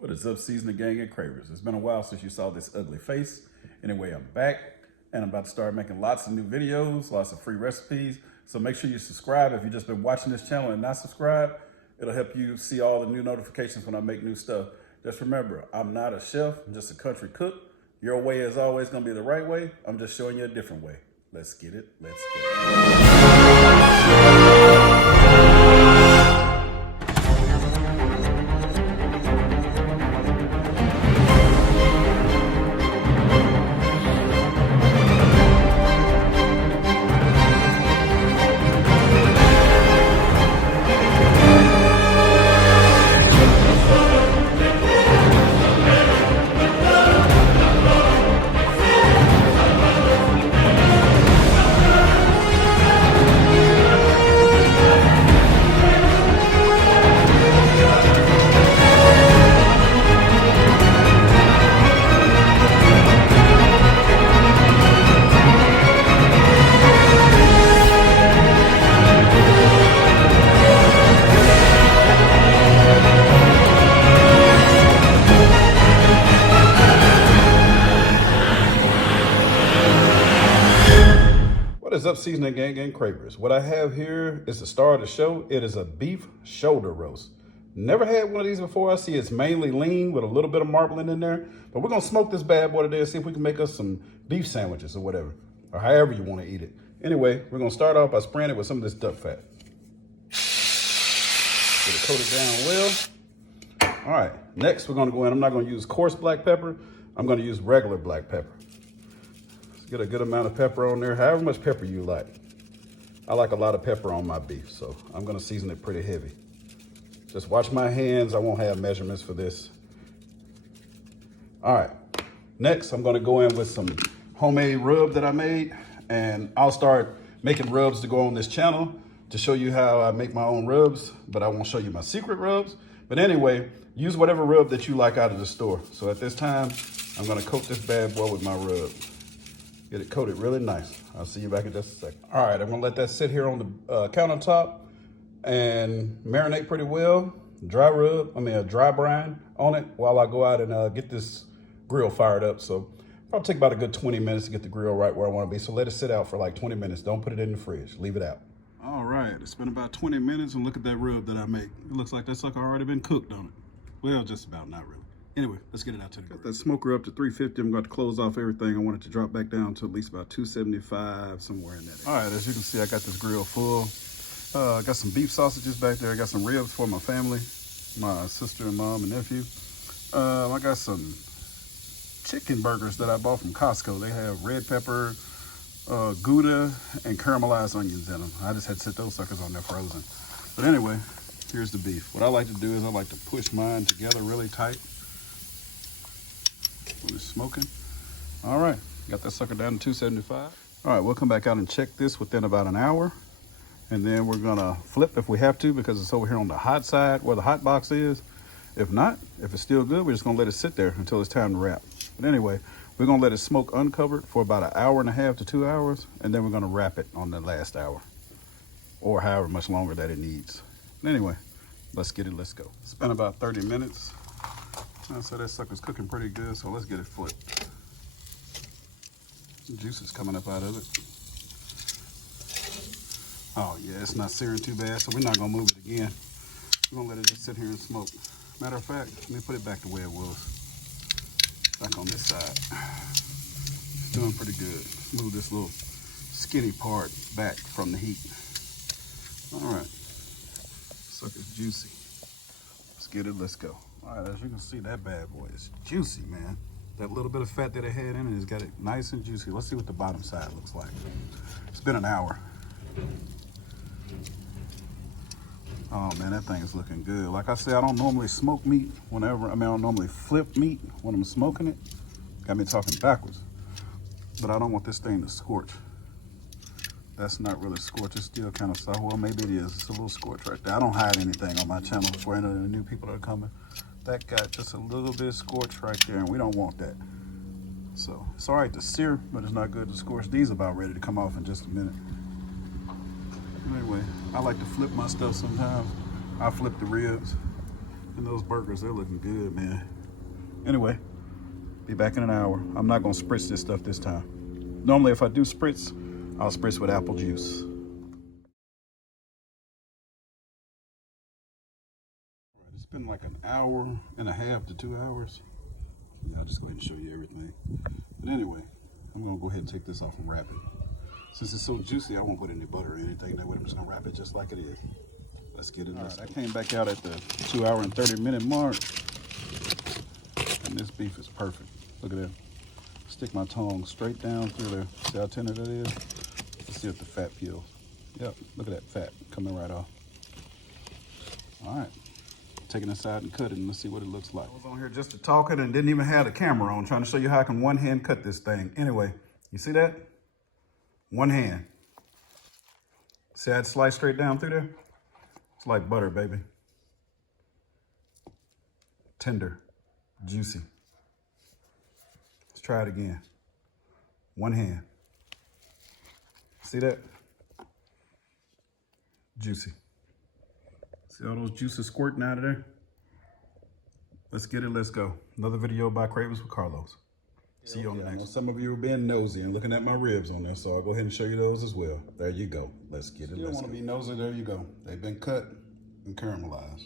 What is up, Seasoning Gang and Cravers? It's been a while since you saw this ugly face. Anyway, I'm back and I'm about to start making lots of new videos, lots of free recipes. So make sure you subscribe if you've just been watching this channel and not subscribed. It'll help you see all the new notifications when I make new stuff. Just remember, I'm not a chef, I'm just a country cook. Your way is always gonna be the right way. I'm just showing you a different way. Let's get it, let's go. What is up, Seasoning Gang and Cravers? What I have here is the star of the show. It is a beef shoulder roast. Never had one of these before. I see it's mainly lean with a little bit of marbling in there. But we're going to smoke this bad boy today and see if we can make us some beef sandwiches or whatever. Or however you want to eat it. Anyway, we're going to start off by spraying it with some of this duck fat. Get it coated down well. All right, next we're going to go in. I'm not going to use coarse black pepper. I'm going to use regular black pepper. Get a good amount of pepper on there, however much pepper you like. I like a lot of pepper on my beef, so I'm gonna season it pretty heavy. Just watch my hands, I won't have measurements for this. All right, next I'm gonna go in with some homemade rub that I made, and I'll start making rubs to go on this channel to show you how I make my own rubs, but I won't show you my secret rubs. But anyway, use whatever rub that you like out of the store. So at this time, I'm gonna coat this bad boy with my rub. Get it coated really nice. I'll see you back in just a second. All right, I'm gonna let that sit here on the countertop and marinate pretty well. Dry brine on it while I go out and get this grill fired up. So probably take about a good 20 minutes to get the grill right where I wanna be. So let it sit out for like 20 minutes. Don't put it in the fridge, leave it out. All right, it's been about 20 minutes and look at that rub that I make. It looks like that sucker already been cooked on it. Well, just about, not really. Anyway, let's get it out to the grill. Got that smoker up to 350. I'm going to close off everything. I want it to drop back down to at least about 275, somewhere in that area. All right, as you can see, I got this grill full. I got some beef sausages back there. I got some ribs for my family, my sister and mom and nephew. I got some chicken burgers that I bought from Costco. They have red pepper, Gouda, and caramelized onions in them. I just had to set those suckers on there frozen. But anyway, here's the beef. What I like to do is I like to push mine together really tight when it's smoking. All right, got that sucker down to 275. All right, we'll come back out and check this within about an hour. And then we're gonna flip if we have to because it's over here on the hot side where the hot box is. If not, if it's still good, we're just gonna let it sit there until it's time to wrap. But anyway, we're gonna let it smoke uncovered for about an hour and a half to 2 hours. And then we're gonna wrap it on the last hour or however much longer that it needs. But anyway, let's get it, let's go. It's been about 30 minutes. So that sucker's cooking pretty good, so let's get it flipped. Some juice is coming up out of it. Oh yeah, it's not searing too bad, so we're not gonna move it again. We're gonna let it just sit here and smoke. Matter of fact, let me put it back the way it was. Back on this side. It's doing pretty good. Move this little skinny part back from the heat. All right, sucker's juicy. Let's get it, let's go. All right, as you can see, that bad boy is juicy, man. That little bit of fat that it had in it has got it nice and juicy. Let's see what the bottom side looks like. It's been an hour. Oh man, that thing is looking good. Like I said, I don't normally smoke meat I don't normally flip meat when I'm smoking it. Got me talking backwards. But I don't want this thing to scorch. That's not really scorch, it's still kind of soft. Well, maybe it is, it's a little scorch right there. I don't hide anything on my channel for any of the new people that are coming. That got just a little bit of scorch right there, and we don't want that. So it's all right to sear, but it's not good to scorch. These are about ready to come off in just a minute. Anyway, I like to flip my stuff sometimes. I flip the ribs. And those burgers, they're looking good, man. Anyway, be back in an hour. I'm not gonna spritz this stuff this time. Normally, if I do spritz, I'll spritz with apple juice. All right, it's been like an hour and a half to 2 hours. Yeah, I'll just go ahead and show you everything. But anyway, I'm gonna go ahead and take this off and wrap it. Since it's so juicy, I won't put any butter or anything. That way I'm just gonna wrap it just like it is. Let's get it. All right, I came back out at the 2 hour and 30 minute mark. And this beef is perfect. Look at that. Stick my tongue straight down through there. See how tender that is? Let's see if the fat peels. Yep, look at that fat coming right off. All right, taking it aside and cutting. Let's see what it looks like. I was on here just to talking and didn't even have the camera on, trying to show you how I can one hand cut this thing. Anyway, you see that? One hand. See how it sliced straight down through there? It's like butter, baby. Tender, juicy. Let's try it again. One hand. See that? Juicy. See all those juices squirting out of there? Let's get it, let's go. Another video by Cravings with Carlos. See you on the next one. Some of you are being nosy and looking at my ribs on there, so I'll go ahead and show you those as well. There you go. Let's get it. Still want to be nosy? There you go. They've been cut and caramelized.